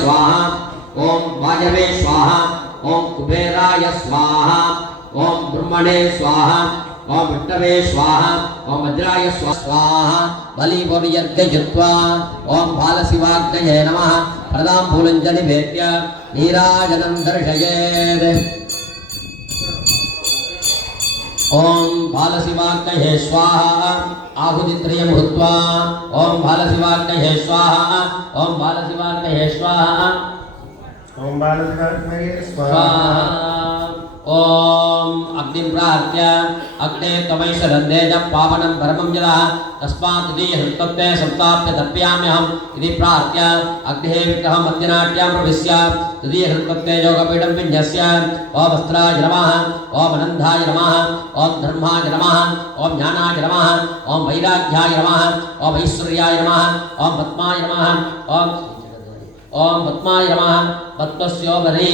स्वाहा ओम वायवे स्वाहा ओम कुबेराय स्वाहा ओम ब्रह्मणे स्वाहा ओम विष्णवे स्वाहा ओम वज्राय स्वाहा बलिवर्यर्घयित्वा ओम बालशिवाग्नये नमः प्रदाम्बूलञ्जलि वेद्य नीराजनं दर्शयेत् ओम बालशिवाग्नये स्वाहा आहुतित्रयं हुत्वा ओम बालशिवाग्नये स्वाहा ओम बालशिवाग्नये स्वाहा ओम बालशिवाग्नये स्वाहा ओम अग्निं प्रार्थ्य अग्ने तमैशरन्देज पावनं परमं जलः तस्मात् दीयहृत्तत्वे संस्थाप्य तर्पयाम्यहम् इति प्रार्थ्य अग्नेः विग्रहं मध्यनाट्यां प्रविश्य तदीयहृत्तत्वे योगपीठं विन्यस्य ओम वस्त्राय नमः ओम अनन्ताय नमः ओम धर्माय नमः ओम ज्ञानाय नमः ओम वैराग्याय नमः ओम ऐश्वर्याय नमः ओम पद्माय नमः ओम पद्माय नमः पद्मस्योपरि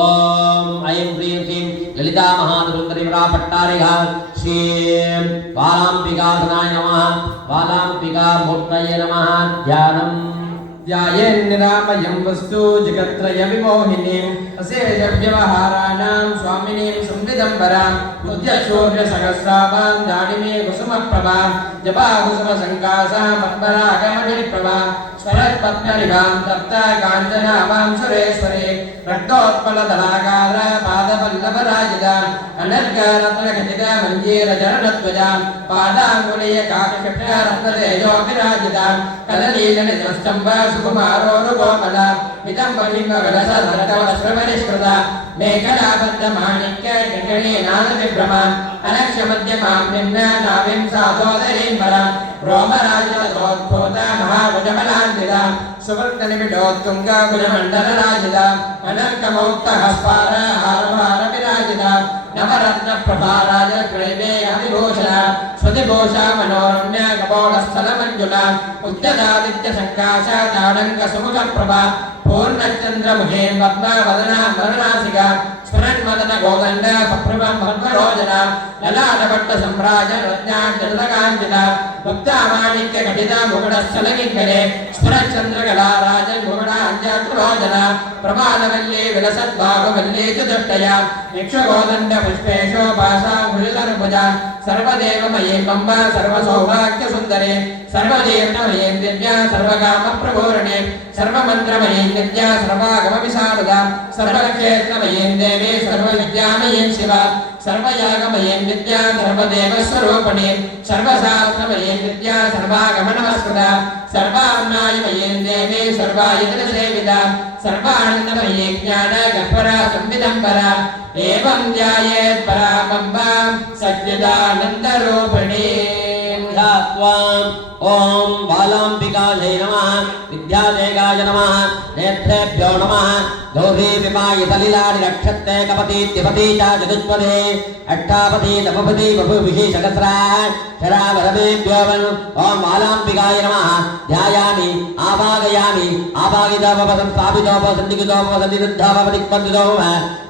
ओम ऐं ह्रीं श्रीं ललिता महादुरन्दरीवरा पट्टारिका श्रीं बालाम्बिकाधनाय नमः बालाम्बिकामूर्तये नमः ध्यानम् ध्यायेन्निरामयं वस्तु जगत्त्रयविमोहिनीं अशेषव्यवहाराणां स्वामिनीं संविदम्बरां उद्यशूर्यसहस्राभां दाडिमे कुसुमप्रभां जपाकुसुमसङ्कासां पद्मरागमणिप्रभां स्वरत्पद्मनिभां तप्तकाञ्चनाभां सुरेश्वरी रक्तोत्पलदलाकार पादपल्लवराजिताम् अनर्गरत्नखचितमञ्जीरचरणध्वजां पादाङ्गुलीयकाकक्षरत्नतेजोभिराजितां कदलीलनिजस्तम्भ सुकुमारोरुगोमला विदम्बलिङ्गगणसधर्तवस्त्रपरिष्कृता मेखलाबद्धमाणिक्यगणीनादविभ्रमाम् अनक्षमध्यमां निम्नानाभिं साधोदरीं वरां रोमराजोद्भूता महाभुजबलान्वितां सुवर्णनिबिडोत्तुङ्गभुजमण्डलराजिताम् अनर्कमौक्तहस्पारहारभारविराजितां नवरत्नप्रभाराजग्रैवेयविभूषणा श्रुतिभूषा मनोरम्य कपोलस्थलमञ्जुला उद्यतादित्यसङ्काशा ताडङ्गसुमुखप्रभा पूर्णचन्द्रमुखे पद्मावदना वरणासिका स्फुरन्मदन गोदण्ड सप्रभं भद्मरोजना ललाटपट्टसम्राज रत्नाञ्जलकाञ्चिता भक्तामाणिक्यघटिता मुकुटस्थलकिङ्करे स्फुरच्चन्द्रकलाराज मुकुटाञ्जात्रोजना प्रमादवल्ली विलसद्भागवल्ली च दृष्टया इक्षुगोदण्ड पुष्पेशोपासाङ्कुलितर्भुजा सर्वदेवमयीं अम्ब सर्वसौभाग्यसुन्दरे सर्वजीर्णमयीं दिव्या सर्वकामप्रपूर्णे सर्वमन्त्रमयीं नित्या सर्वागमविशारदा सर्वक्षेत्रमयीं देवी सर्वविद्यामयीं शिवा सर्वयागमयीं विद्या सर्वदेवस्वरूपिणी सर्वशास्त्रमयीं विद्या सर्वागमनमस्कृता सर्वान्नायमयीं देवी सर्वायुधसेविता सर्वानन्दमयीं ज्ञानगह्वरा संविदम्बरा एवं ध्यायेत् परामम्बां सच्चिदानन्दरूपिणी ओम बालाम्बिकायै नमः विद्यादेगाय नमः नेत्रेभ्यो नमः गौरी विमाय सलिलानि रक्षत्ते कपतीत्यपती च जगत्पदे अट्टापति नवपति बहुविशेषकस्रा शरावरमेभ्यो ओम बालाम्बिकाय नमः ध्यायामि आवागयामि आवागितोपवसं स्थापितोपसन्निगितोपसन्निरुद्धोपदिक्पन्दितोम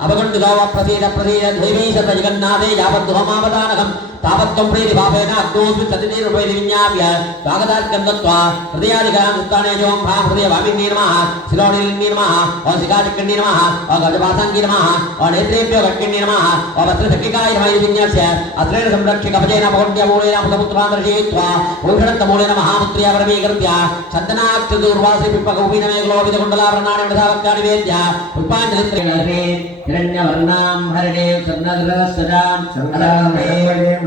अपगण्डितोपप्रसीद प्रसीद दैवीशत जगन्नाथे यावद्धोमावदानकम् तावत्त्वं प्रीतिभावेन अग्नोऽस्मि सतिनिरुपैति विज्ञाप्य स्वागतार्घ्यं दत्त्वा हृदयादिकरां उत्तानेजों भां हृदयभाविन्ये नमः शिरोनिलिन्ये नमः और शिखाचक्रन्ये नमः और गजपासाङ्गे नमः और नेत्रेभ्यो घट्किन्ये नमः और वस्त्रशक्तिकाय नमः इति विन्यास्य अत्रेण संरक्ष्य कवचेन पौण्ड्यमूलेन पुत्रपुत्रान्तर्षयित्वा भूषणत्तमूलेन महापुत्र्या परमीकृत्य चन्दनाक्षदूर्वासि पुष्पकौपीनमेकलोपितकुण्डलाभरणानि वृथावक्तानि वेद्य पुष्पाञ्जलित्रयणे हिरण्यवर्णां हरिणे स्वर्णधरसजां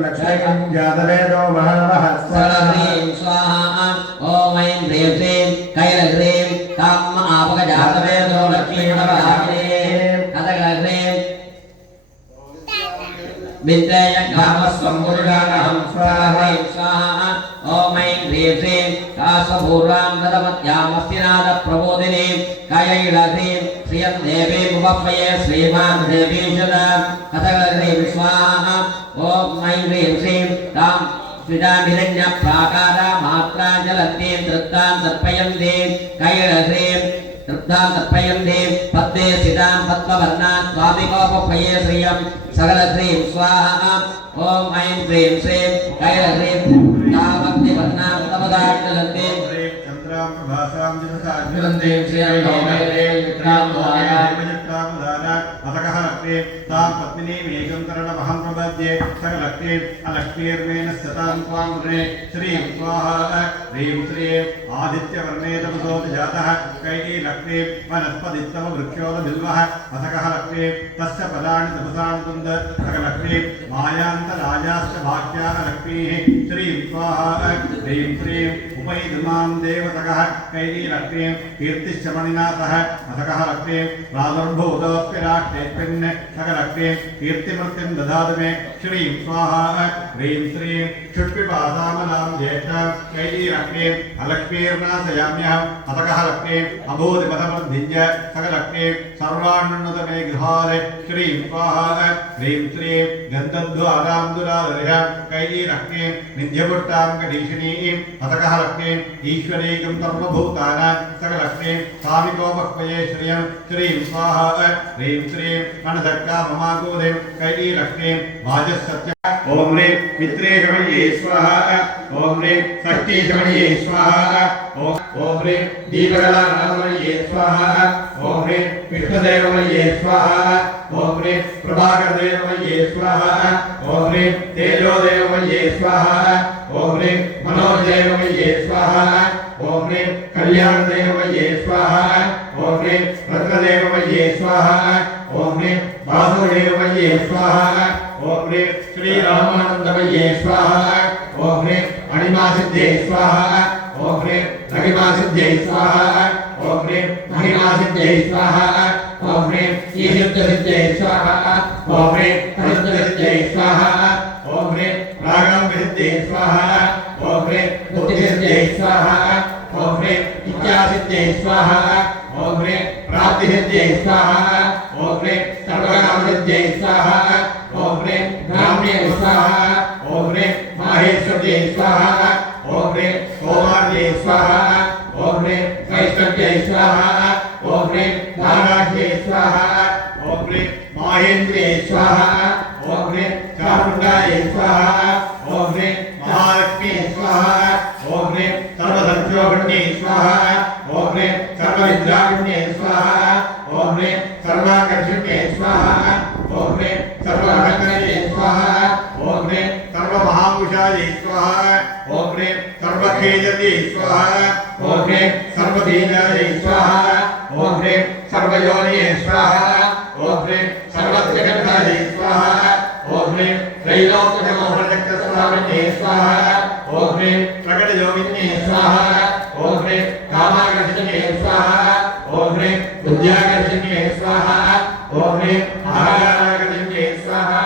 लक्ष्मीं जातवेदो महामहस्वाहा स्वाहा ओम ऐं ह्रीं श्रीं कैलह्रीं ताम् आपगजातवेदो लक्ष्मीर्नवहारे कथगह्रीं विद्ययज्ञामस्वं पुरुषाणहं स्वाहा स्वाहा ओम ऐं ह्रीं श्रीं काशपूर्वां नदमध्यामस्तिनादप्रबोधिनीं कैलह्रीं श्रियं देवीं मुपप्पये श्रीमान् देवीशदा कथगह्रीं स्वाहा ओम ऐं ह्रीं श्रीं ताम् स्विदानिरण्य प्राकारा मात्रा जलतीं तृप्तां तर्पयन्ति कैलह्रीं तृप्तां तर्पयन्ति पद्मे स्थितां पद्मवर्णां स्वामिकोपपये श्रियं सकलह्रीं स्वाहा ओम ऐं ह्रीं श्रीं कैलह्रीं तावक्तिवर्णां तपदां जलतीं चन्द्रां प्रभासा विश्वां जनसा विरन्ते श्रियं नवमेरे विक्रामदाय अतकः लक्ष्मी तां पत्नीमेकं करणमहं प्रपद्ये सकलक्ष्मी अलक्ष्मीर्मेण सतां त्वां वृणे श्रीं स्वाहा ह्रीं श्रीं आदित्यवर्णे तपसो जातः कैकी लक्ष्मी वनस्पतित्तमवृक्षोदबिल्वः अतकः लक्ष्मी तस्य पदानि तपसानुकुन्द सकलक्ष्मी मायान्तराजाश्च भाग्याः लक्ष्मीः श्रीं स्वाहा ह्रीं श्रीं उपैधमां देवतकः कैकी लक्ष्मी कीर्तिश्चमणिनाथः अतकः लक्ष्मी प्रादुर्भूतोऽपि राष्ट्रेऽस्मिन् सकलक्ष्मी कीर्तिमृत्तिं ददातु मे श्रीं स्वाहा ह्रीं श्रीं क्षुत्पिपासामलां ज्येष्ठ कैकी लक्ष्मी अलक्ष्मीर्नाशयाम्यहम् अतकः लक्ष्मी अभूतिपथमद्भिञ्ज सकलक्ष्मी सर्वाण्णुत मे गृहारे श्रीं स्वाहा ह्रीं श्रीं गन्धद्वारां दुराधरिः कैकी लक्ष्मी निध्यपुट्टां कटीशिनीं अतकः लक्ष्मी ईश्वरीकं सर्वभूतानां सकलक्ष्मी सामिकोपक्वये श्रियं श्रीं स्वाहा ह्रीं श्रीं अनधक्का ममागोदेव कैकी लक्ष्मी वाजसत्य ओम ह्रीं मित्रेशमये स्वाहा ओम ह्रीं षष्ठीशमये स्वाहा ओम ह्रीं दीपकलानामये स्वाहा ओम ह्रीं कृष्णदेवमये स्वाहा ओम ह्रीं प्रभाकरदेवमये स्वाहा ओम ह्रीं तेजोदेवमये स्वाहा ओम ह्रीं मनोजदेवमये स्वाहा ओम ह्रीं कल्याणदेवमये स्वाहा ओम ह्रीं रत्नदेवमये स्वाहा ओम ह्रीं वासुदेवमये स्वाहा ओम ह्रीं श्रीरामानन्दमये स्वाहा ओम ह्रीं अणिमासिद्धे स्वाहा ओम ह्रीं लघिमासिद्धे स्वाहा ओम ह्रीं महिमासिद्धे स्वाहा ओम ह्रीं ईशित्यसिद्धे स्वाहा ओम ह्रीं हरिद्रसिद्धे स्वाहा ओम ह्रीं रागमसिद्धे स्वाहा ओम ह्रीं बुद्धिसिद्धे स्वाहा ओम ह्रीं इच्छासिद्धे स्वाहा ओम ह्रीं प्राप्तिसिद्धे स्वाहा ओम ह्रीं सर्वकामसिद्धे स्वाहा ओम ह्रीं ब्राह्मणे स्वाहा ओम ह्रीं माहेश्वर्ये स्वाहा ओम ह्रीं सोमार्ये स्वाहा ओम ह्रीं वैष्णव्ये स्वाहा ओम ह्रीं नारायणे स्वाहा ओम ह्रीं माहेन्द्रे स्वाहा ओम ह्रीं चामुण्डाय स्वाहा ओम ह्रीं महालक्ष्मी स्वाहा ओम ह्रीं सर्वसंक्षोभिण्ये स्वाहा ओम ह्रीं सर्वविद्याभिण्ये स्वाहा ओम ह्रीं सर्वाकर्षण्ये स्वाहा ओम ह्रीं सर्वभक्तये स्वाहा ओम ह्रीं सर्वमहापुरुषाय स्वाहा ओम ह्रीं सर्वखेजये स्वाहा ओम ह्रीं सर्वबीजाय स्वाहा ओम ह्रीं सर्वयोनये स्वाहा ओम ह्रीं सर्वजगन्नाय स्वाहा ओम ह्रीं त्रैलोक्यमोहनचक्रस्वामिने स्वाहा ओम ह्रीं प्रकटयोगिन्ये स्वाहा ओम ह्रीं कामाकर्षण्ये स्वाहा ओम ह्रीं बुद्ध्याकर्षण्ये स्वाहा ओम ह्रीं आहाराकर्षण्ये स्वाहा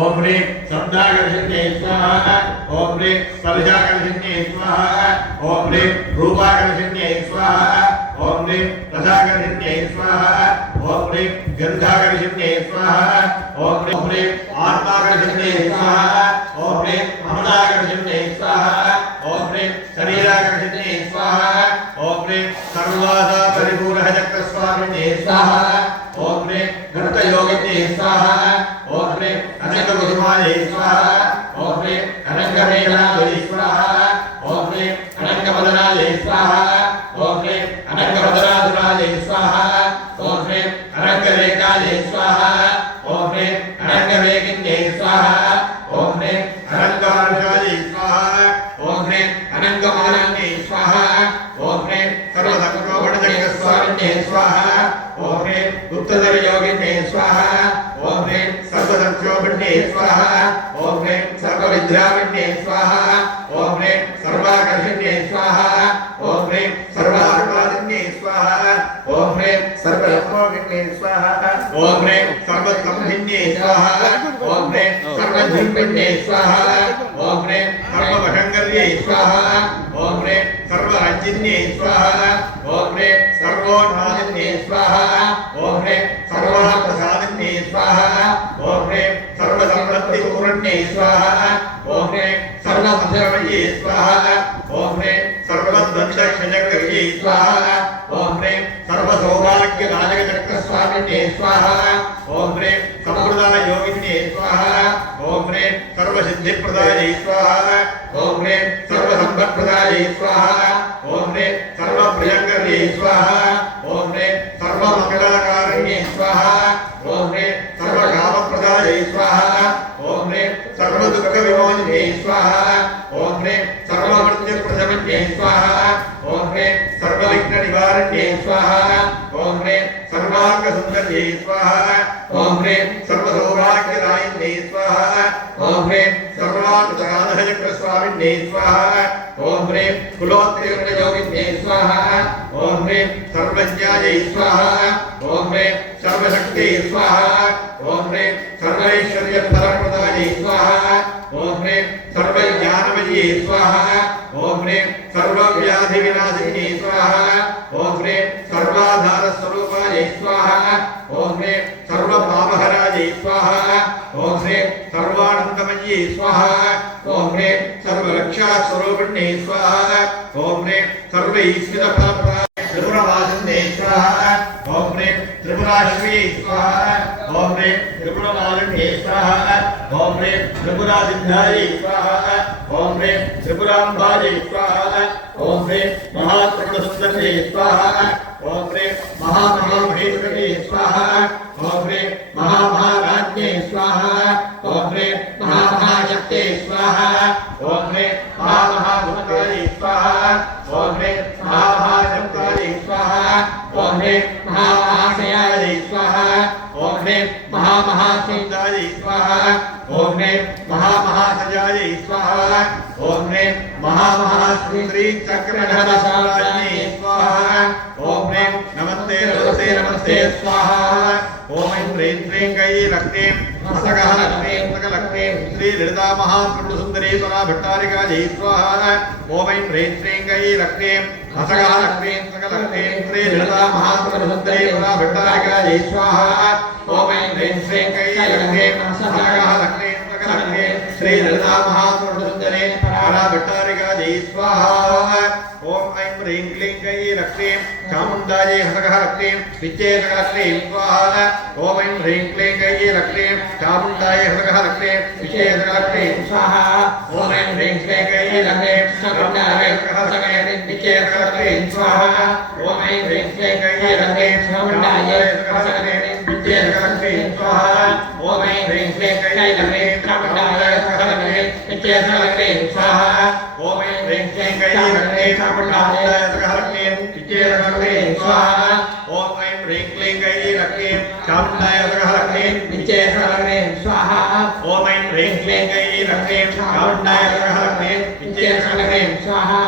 ओम ह्रीं शब्दाकर्षण्ये स्वाहा ओम ह्रीं स्पर्शाकर्षण्ये स्वाहा ओम ह्रीं रूपाकर्षण्ये स्वाहा ओम ह्रीं रसाकर्षण्ये स्वाहा ओम ह्रीं गन्धाकर्षण्ये स्वाहा ओम ह्रीं आत्माकर्षण्ये स्वाहा ओम ह्रीं अमृताकर्षण्ये स्वाहा ओम ह्रीं शरीराकर्षण्ये स्वाहा ओम ह्रीं सर्ववासा परिपूर्णचक्रस्वामिने स्वाहा ओम ह्रीं घृतयोगिने स्वाहा ओम ह्रीं अनङ्गकुसुमाय स्वाहा ओम ह्रीं अनङ्गमेघनाय स्वाहा ओम ह्रीं अनङ्गवदनाय स्वाहा ओम ह्रीं अनङ्गवदनाधुराय स्वाहा ओम ह्रीं अनङ्गरेखाय स्वाहा ओम ह्रीं अनङ्गवेगिन्ये स्वाहा ओम ह्रीं अनङ्गवर्षाय स्वाहा ओम ह्रीं अनङ्गमानन्ये स्वाहा ओम ह्रीं सर्वसंक्षोभणचक्रस्वामिने स्वाहा ओम ह्रीं गुप्तधरयोगिने स्वाहा ओम ह्रीं सर्वसंक्षोभण्ये स्वाहा ओम ह्रीं सर्वविद्याविन्ये स्वाहा ओम ह्रीं सर्वाकर्षण्ये स्वाहा ओम ह्रीं सर्वार्वादिन्ये स्वाहा ओम ह्रीं सर्वयोगिन्ये स्वाहा ओम ह्रीं सर्वसंभिन्ये स्वाहा ओम ह्रीं सर्वजिह्विन्ये स्वाहा ओम ह्रीं सर्ववशङ्कर्ये स्वाहा ओम ह्रीं सर्वरञ्जिन्ये स्वाहा ओम ह्रीं सर्वोन्मादिन्ये स्वाहा ओम ह्रीं सर्वार्थसाधिन्ये स्वाहा ओम ह्रीं सर्वसम्पत्तिपूर्णे स्वाहा ओम ह्रीं सर्वमध्यमये स्वाहा ओम ह्रीं सर्वद्वन्द्वक्षयकृते स्वाहा ओम ह्रीं सर्वसौभाग्यराजकचक्रस्वामिने स्वाहा ओम ह्रीं संप्रदाययोगिन्ये स्वाहा ओम ह्रीं सर्वसिद्धिप्रदाय स्वाहा ओम ह्रीं सर्वसम्पत्प्रदाय स्वाहा ओम ह्रीं सर्वप्रियङ्कर्यै स्वाहा ॐ ह्रीं सर्वमङ्गलकारिण्यै स्वाहा ॐ ह्रीं सर्वकामप्रदायै स्वाहा ॐ ह्रीं सर्वदुःखविमोचिन्यै स्वाहा ॐ ह्रीं सर्वमृत्युप्रशमन्यै स्वाहा ॐ ह्रीं सर्वविघ्ननिवारण्यै स्वाहा ॐ ह्रीं सर्वाङ्गसुन्दर्यै स्वाहा ॐ ह्रीं सर्वसौभाग्यदायिन्यै स्वाहा ॐ ह्रीं सर्वार्थसाधकचक्रस्वामिन्यै स्वाहा ॐ ह्रीं कुलोत्तीर्णयोगिन्यै स्वाहा ॐ ह्रीं सर्वज्ञायै स्वाहा ॐ ह्रीं सर्वशक्त्यै स्वाहा ॐ ह्रीं सर्वैश्वर्यफलप्रदायै स्वाहा ॐ ह्रीं सर्वज्ञानमयी स्वाहा ॐ ह्रीं सर्वव्याधिविनाशिन्यै स्वाहा ॐ ह्रीं सर्वाधारस्वरूपायै स्वाहा ॐ ह्रीं सर्वपापहरायै स्वाहा ॐ ह्रीं सर्वानन्दमयी स्वाहा ॐ ह्रीं सर्वरक्षास्वरूपिण्यै स्वाहा ॐ ह्रीं सर्वैश्वर्यफलप्रदायै त्रिपुरवासिन्यै स्वाहा ॐ ह्रीं त्रिपुराश्वियै स्वाहा ॐ ह्रीं त्रिपुरमालिन्यै स्वाहा ॐ ह्रीं त्रिपुरासिद्धायै स्वाहा ॐ ह्रीं त्रिपुराम्बायै स्वाहा ॐ ह्रीं महात्रिपुरसुन्दर्यै स्वाहा ॐ ह्रीं महामहेश्वर्यै स्वाहा ॐ ह्रीं महामहाराज्ञै स्वाहा ॐ ह्रीं महामहाशक्त्यै स्वाहा ॐ ह्रीं महामहाभूतायै स्वाहा ॐ ह्रीं महामहाशक्त्यै स्वाहा ॐ ह्रीं महामहाशयायै स्वाहा ॐ ह्रीं महामहासुन्दायै स्वाहा ॐ ह्रीं महामहासजायै स्वाहा ॐ ह्रीं महामहाश्रीचक्रधरशालायै स्वाहा ॐ ह्रीं नमस्ते नमस्ते नमस्ते स्वाहा ॐ ह्रीं श्रीं गै लक्ष्मीं हसगः लक्ष्मीं सकलक्ष्मीं श्री ललिता महात्रिपुरसुन्दरी त्वरा भट्टारिकायै स्वाहा ॐ ह्रीं श्रीं गै लक्ष्मीं हसगः लक्ष्मीं सकलक्ष्मीं श्री ललिता महात्रिपुरसुन्दरी त्वरा भट्टारिकायै स्वाहा ॐ ह्रीं श्रीं गै लक्ष्मीं हसगः लक्ष्मीं सकलक्ष्मीं श्री ललिता महात्रिपुरसुन्दरी त्वरा भट्टारिकायै स्वाहा ॐ ऐं ह्रीं क्लीं गै लक्ष्मीं चामुण्डायै हसगः लक्ष्मीं विच्चेसकलक्ष्मीं स्वाहा ॐ ऐं ह्रीं क्लीं गै लक्ष्मीं चामुण्डायै हसगः लक्ष्मीं विच्चेसकलक्ष्मीं स्वाहा ॐ ऐं ह्रीं क्लीं गै लक्ष्मीं चामुण्डायै हसगः लक्ष्मीं विच्चेसकलक्ष्मीं स्वाहा ॐ ऐं ह्रीं क्लीं गै लक्ष्मीं चामुण्डायै हसगः लक्ष्मीं विच्चेसकलक्ष्मीं स्वाहा ॐ ऐं ह्रीं क्लीं गै लक्ष्मीं चामुण्डायै हसगः लक्ष्मीं विच्चेसकलक्ष्मीं स्वाहा ॐ ऐं ह्रीं क्लीं गै लक्ष्मीं चामुण्डायै हसगः लक्ष्मीं विच्चेसकलक्ष्मीं स्वाहा ॐ ऐं ह्रीं क्लीं गै लक्ष्मीं चामुण्डायै हसगः लक्ष्मीं विच्चेसकलक्ष्मीं स्वाहा ॐ ऐं ह्रीं क्लीं गै लक्ष्मीं चामुण्डायै हसगः लक्ष्मीं विच्चेसकलक्ष्मीं स्वाहा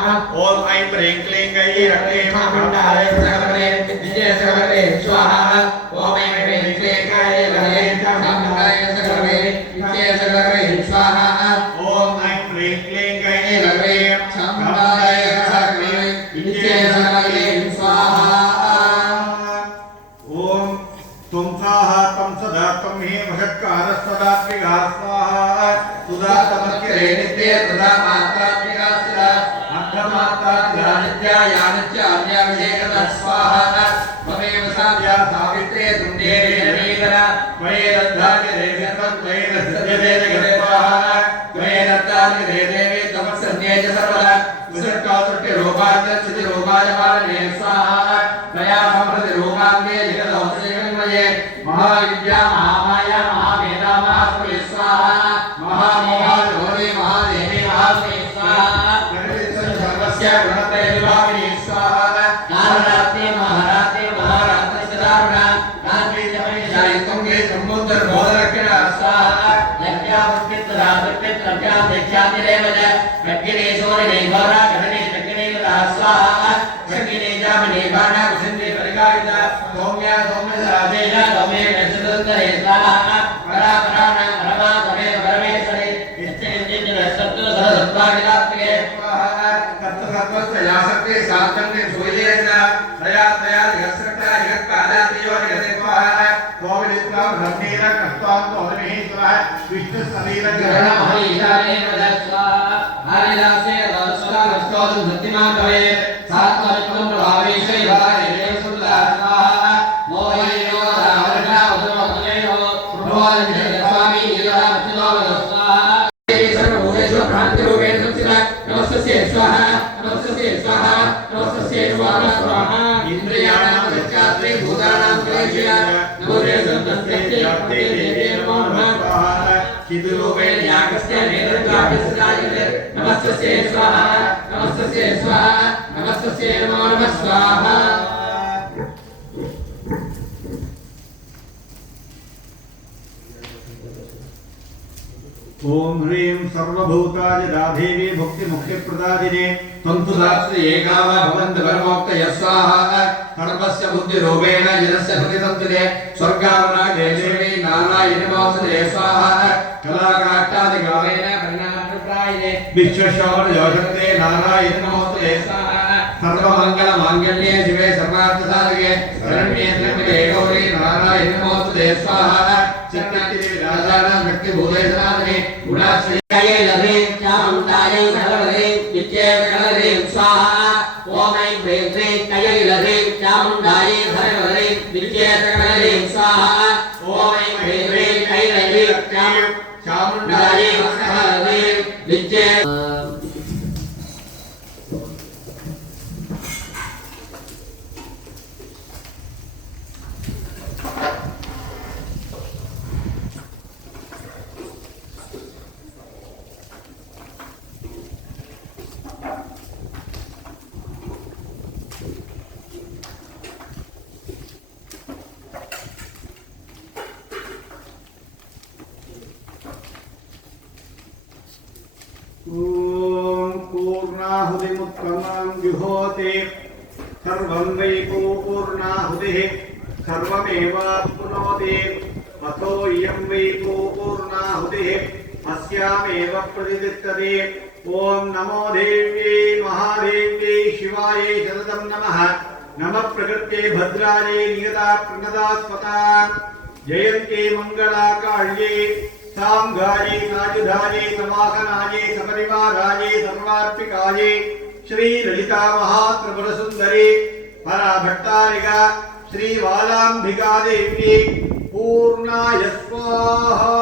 ॐ ऐं ह्रीं क्लीं गै लक्ष्मीं चामुण्डायै हसगः लक्ष्मीं विच्चेसकलक्ष्मीं स्वाहा ॐ ऐं ह्रीं क्लीं गै लक्ष्मीं चामुण्डायै हसगः लक्ष्मीं विच्चेसकलक्ष्मीं स्वाहा ॐ ऐं ह्रीं क्लीं गै लक्ष्मीं चामुण्डायै हसगः लक्ष्मीं विच्चेसकलक्ष्मीं स्वाहा ॐ त्वं स्वाहा त्वं सदा त्वं मे वषट्कारः सदा त्रिगा स्वाहा सुधा तमस्करे नित्ये सदा मात्रा त्रिगा सदा अर्धमात्रा त्रिगा नित्याया नित्यान्याभिषेकतः स्वाहा त्वमेव साव्या सावित्रे तुण्डे वीरा त्वये दत्तानि देवी त्वये दत्तये देवी स्वाहा त्वये दत्तानि देवी तमस्सन्ये च सर्वदा विसर्गासुट्टिरूपाय चितिरूपाय पालने स्वाहा त्वया समृद्धिरूपान्ये जगदौषधे महाविद्या महामाया महावेदा महापुरी स्वाहा महामोहाजोनि महादेवी महास्मी स्वाहा सर्वस्य गुणते विभागिनी स्वाहा नारदात्ते महारात्ते महारात्रि सदारुणा नान्वी जमयिषायि तुंगे समुद्रबोधरक्षणा स्वाहा लभ्यावृत्तित्रावृत्तित्रभ्यां देख्यातिरेव च प्रज्ञिनेशोरिणे घोरा घटने शक्तिनेवता स्वाहा शक्तिनेजामने बाणा कुसुन्दे परिकारिता सौम्या सौम्यराजेन सौम्ये नक्षत्रधरे स्वाहा परापराणां परमा समे परमेश्वरे नित्यनित्य सत्त्व सहसत्त्वाविलाप्ये स्वाहा तत्त्वसत्त्वस्य यासक्ते साधन्ते सूर्येन तया तया जगत्सृष्टा जगत्कालादियो जगते स्वाहा गोविलित्वा ब्रह्मेण कृत्वा तोरमेश्वरः विष्णुशरीरग्रहणं हरिशाने वदस्वा हरिदासे रस्वा रस्तोदं सत्यमान् भवेत् सात्वरत्वं प्रभावेशे भारे सुल्लास्वा मोहयो रावणा उदमोदयो प्रभोदं स्वामी ईरा वदस्वा सर्वभूतेषु भ्रान्तिरूपेण संस्थिता नमस्तस्यै स्वाहा नमस्तस्यै स्वाहा नमस्तस्यै सर्वानां क्लेशय नमोदे सन्तस्ते जाते देवे नमो नमः चिदरूपेण यागस्य नेत्रकाभिस्रायते नमस्तस्यै स्वाहा नमस्तस्यै स्वाहा नमस्तस्यै नमो नमः स्वाहा ओम ह्रीं सर्वभूताय राधेवी भक्ति मुक्ति प्रदादिने तंतु शास्त्रे एकाव भवन्त परमोक्त यस्वाहा सर्वस्य बुद्धि रूपेण यस्य प्रतिसंतते स्वर्गावरागेश्वरी नारायण नमोस्तुते स्वाहा कलाकाष्ठादि गावेन परिणामप्रायते विश्वश्रवण योषन्ते नारायण नमोस्तुते स्वाहा सर्वमंगल मांगल्ये शिवे सर्वार्थ साधके शरण्ये त्र्यंबके गौरी नारायण नमोस्तुते स्वाहा चित्ते राजानां शक्ति भूतेशनादने गुणाश्री कये लरे चामुण्डायै सर्वरे विद्ये सर्वरे स्वाहा ओम ऐं ह्रीं श्रीं कये लरे चामुण्डायै सर्वरे विद्ये सर्वरे स्वाहा ओम ऐं ह्रीं श्रीं कये लरे चामुण्डायै सर्वरे विद्ये ओम पूर्णाहुतिमुत्तमं जुहोति सर्वं वै पूर्णाहुतिः सर्वमेवाप्नोति अतो इयं वै पूर्णाहुतिः अस्यामेव प्रतिष्ठते ओम नमो देव्यै महादेव्यै शिवायै शरदं नमः नमः प्रकृत्यै भद्रायै नियता प्रणदास्पता जयन्ते मंगलाकार्ये सांगाये साजुधाये समागनाये सपरिवाराये सर्वार्पिकाये श्री ललिता महात्रिपुर सुंदरी पराभट्टारिका श्री वालांबिका देवी पूर्णाय स्वाहा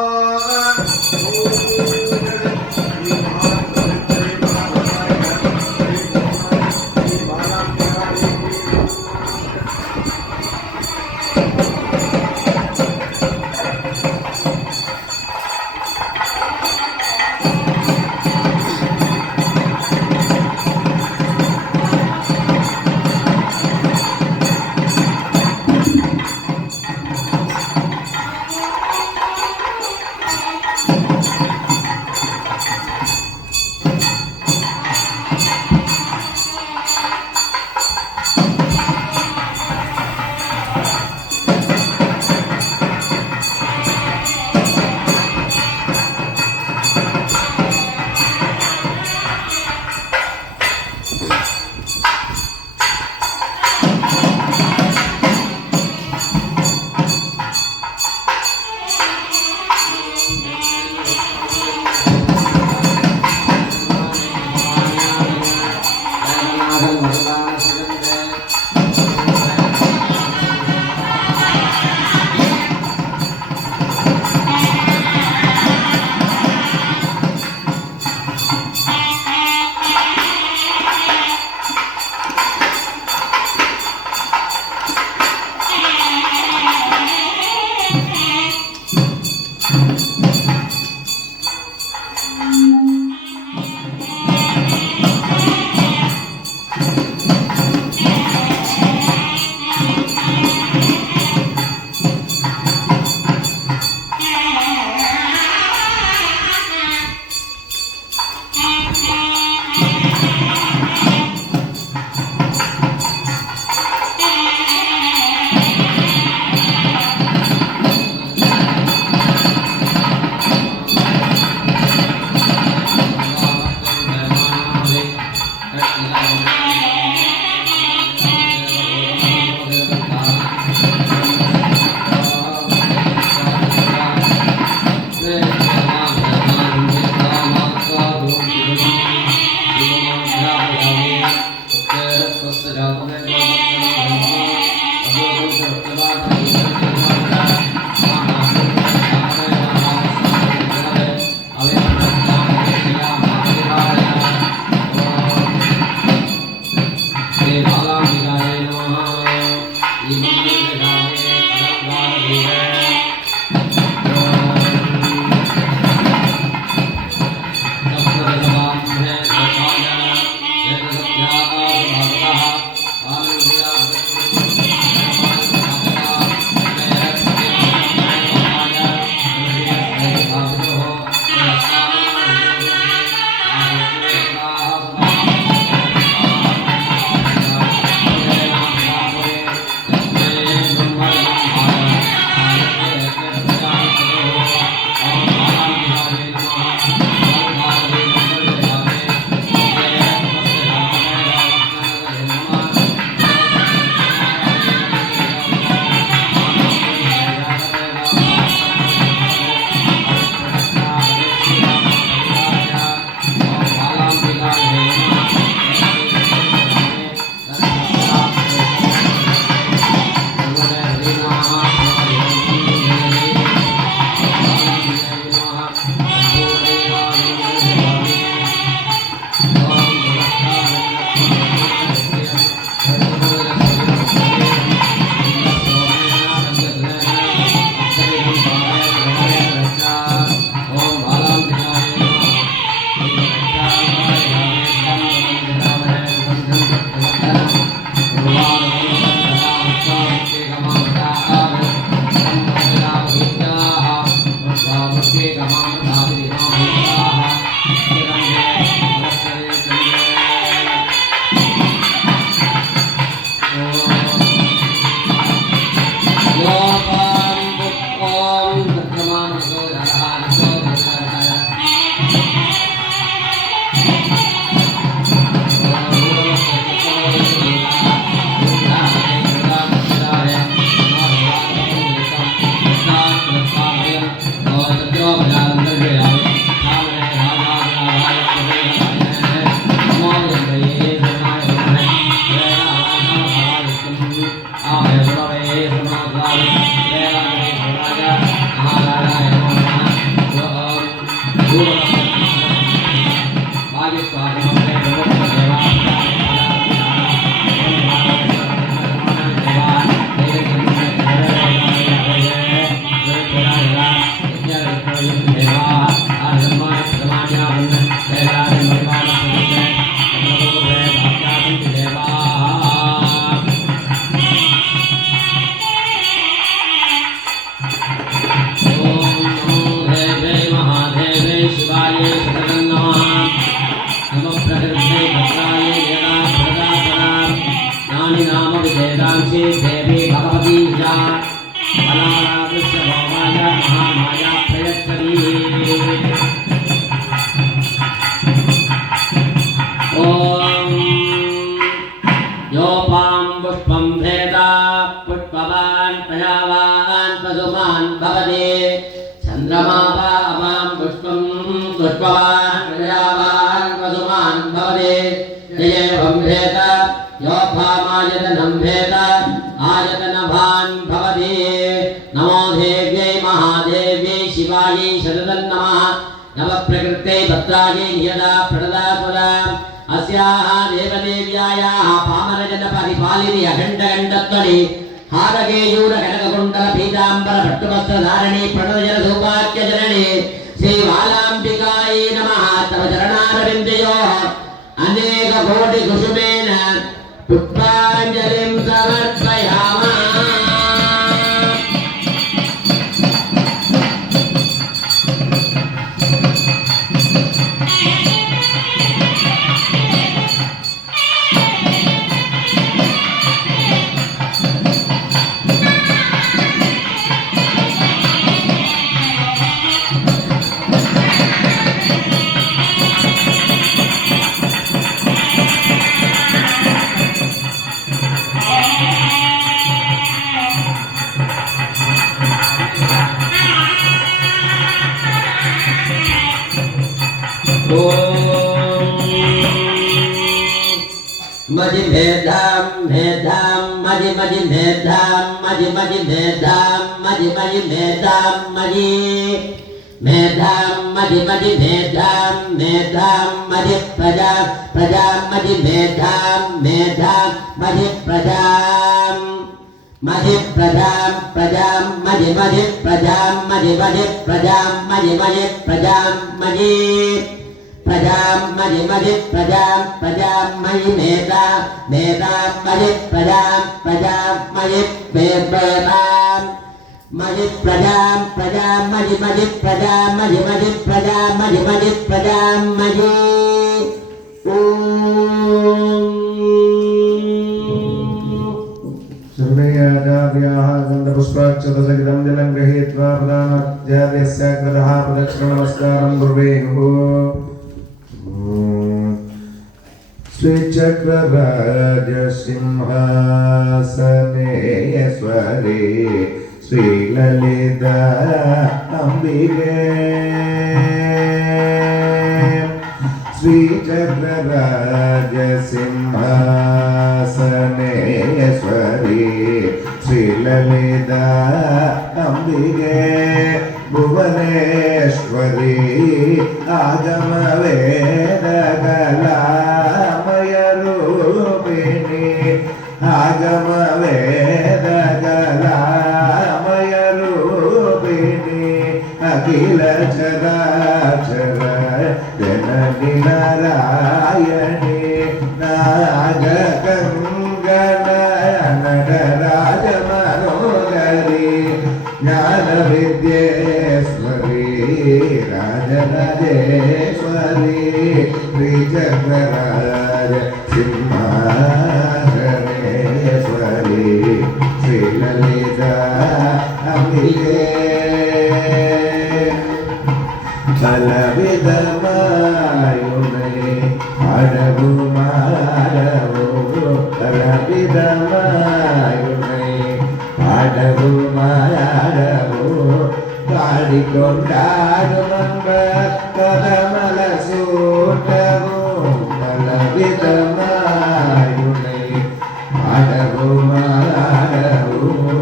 Adabu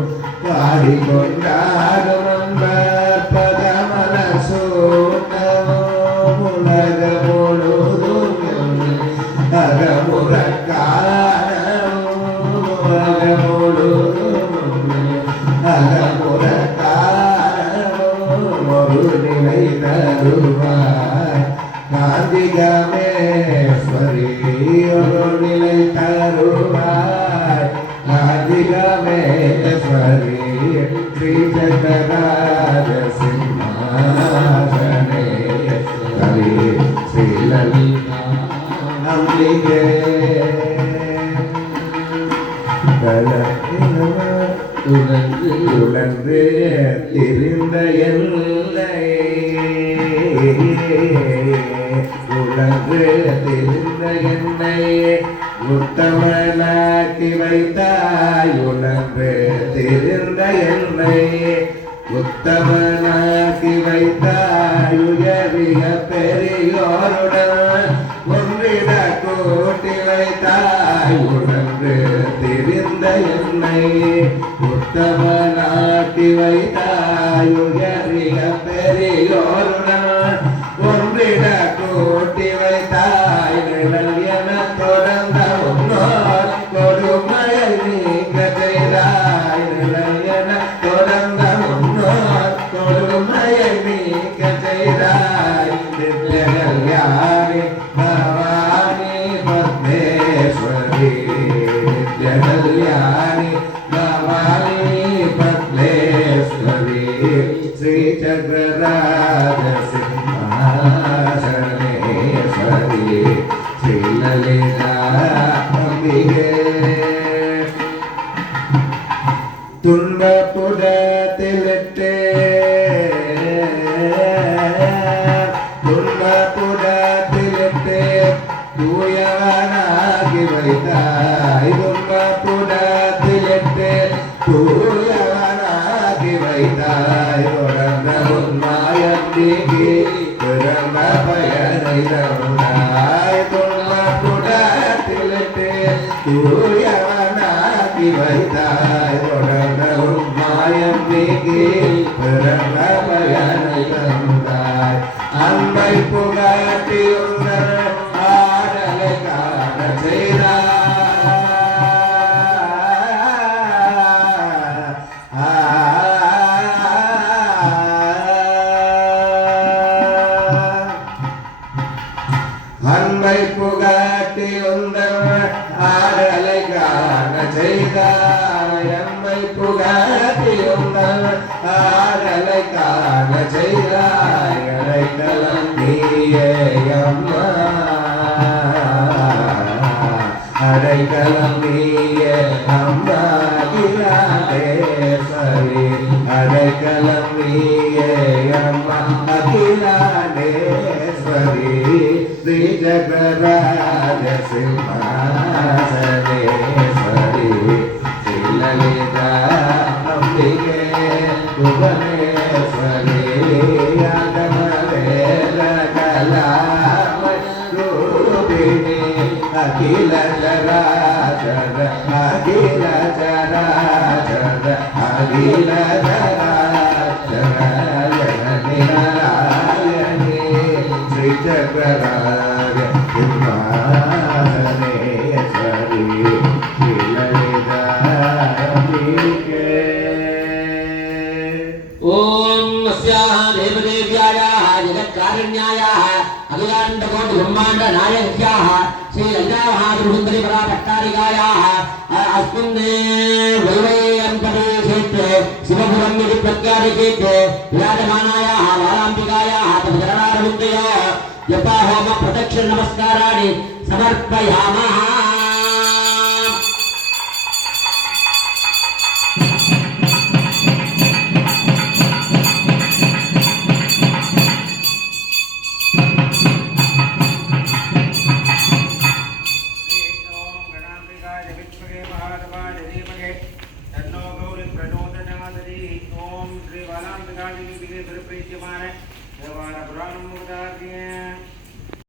பாடிக்கொண்டாடும் அன்பர் பதமல சூட்டமும் உலக முழுதும் அகமுறக்காரமும் உலக முழுதும் அகமுறக்காரமும் ஒரு நிலை தருவாய் காந்திகமேஸ்வரி ஒரு நிலை தருவாய் காந்திகமேஸ்வரி ஸ்ரீ சக்கராஜ சிம்மாசனே கவி ஸ்ரீலலிதா அம்பிகே உணர்ந்து திரிந்த எல்லை உணர்ந்து திரிந்த என்னை உத்தமனாக்கி வைத்தாய் உணர்ந்து திரிந்த என்னை உத்தமனாக்கி வைத்தாய் உயரிய பெரியோருடன் ஒன்றிட கூட்டி வைத்தாய் உணர்ந்து திரிந்த என்னை உத்தமனாக்கி வைத்தாய் உயரிய பெரியோருடன் ஒன்றிட கூட்டி வைத்தாய் நிழல் என தொடர்ந்த உன்னோர் கொடுமையை நீங்க செய்தாய் நிழல் என தொடர்ந்த உன்னோர் கொடுமையை நீங்க செய்தாய் நித்ய கல்யாணி பவானி பத்மேஸ்வரி நித்ய கல்யாணி பவானி பத்மேஸ்வரி ஸ்ரீ சக்கரராஜ சிம்மாசனேஸ்வரி ஸ்ரீலலிதா அம்பிகே துன்பப்புடத்திலிட்டே துன்பப்புடத்திலிட்டே தூயவனாகி வைத்தாய் துன்பப்புடத்திலிட்டே தூயவனாகி வைத்தாய் தொடர்ந்த உன்மாயந்திகி பிறந்த பயனை தருணாய் துன்பப்புடத்திலிட்டே தூயவனாகி வைத்தாய் தொடர்ந்த உன்மாயந்திகி பிறந்த பயனை தருணாய் அன்பை புகாட்டி உங்கள் ஆடலை காண அன்பை புகாட்டி உங்கள் ஆடலை காண செய்தாய் அன்பை புகாட்டி உங்கள் ஆடலை காண செய்தாய் அடைக்கலம் நீயே அம்மா அடைக்கலம் நீயே அம்மா அகிலாண்டேஸ்வரி அடைக்கலம் நீயே அம்மா அகிலாண்டேஸ்வரி ஸ்ரீ ஜகராஜ சிம்மாசனேஸ்வரி ஸ்ரீலலிதா அம்பிகே புவனேஸ்வரி அகமவேல கலாமரூபிணி அகில ஜராஜர அகில ஜராஜர அகில ஜராஜர ஜனனி நாராயணி ஸ்ரீ சக்கராஜ சிம்மாசனேஸ்வரி ஸ்ரீலலிதா அம்பிகே ஓம் அஸ்யாஹ தேவதேவ்யாயாஹ ஜகத்காருண்யாயாஹ அகிலாண்டகோட்டி பிரம்மாண்ட நாயக்யாஹ ஸ்ரீ லலிதாமஹாத்ரிபுந்தரி பரா பட்டாரிகாயாஹ அஸ்மின் வைவயம் பிரதேசே சிவபுரம் இதி பிரத்யாதிகேத் விராஜமானாயாஹ வாலாம்பிகாயாஹ தத்சரணாரவிந்தயா ஜபா ஹோம பிரதக்ஷிண நமஸ்காராணி समर्पयामः देवाला पुराणं मुदार्ये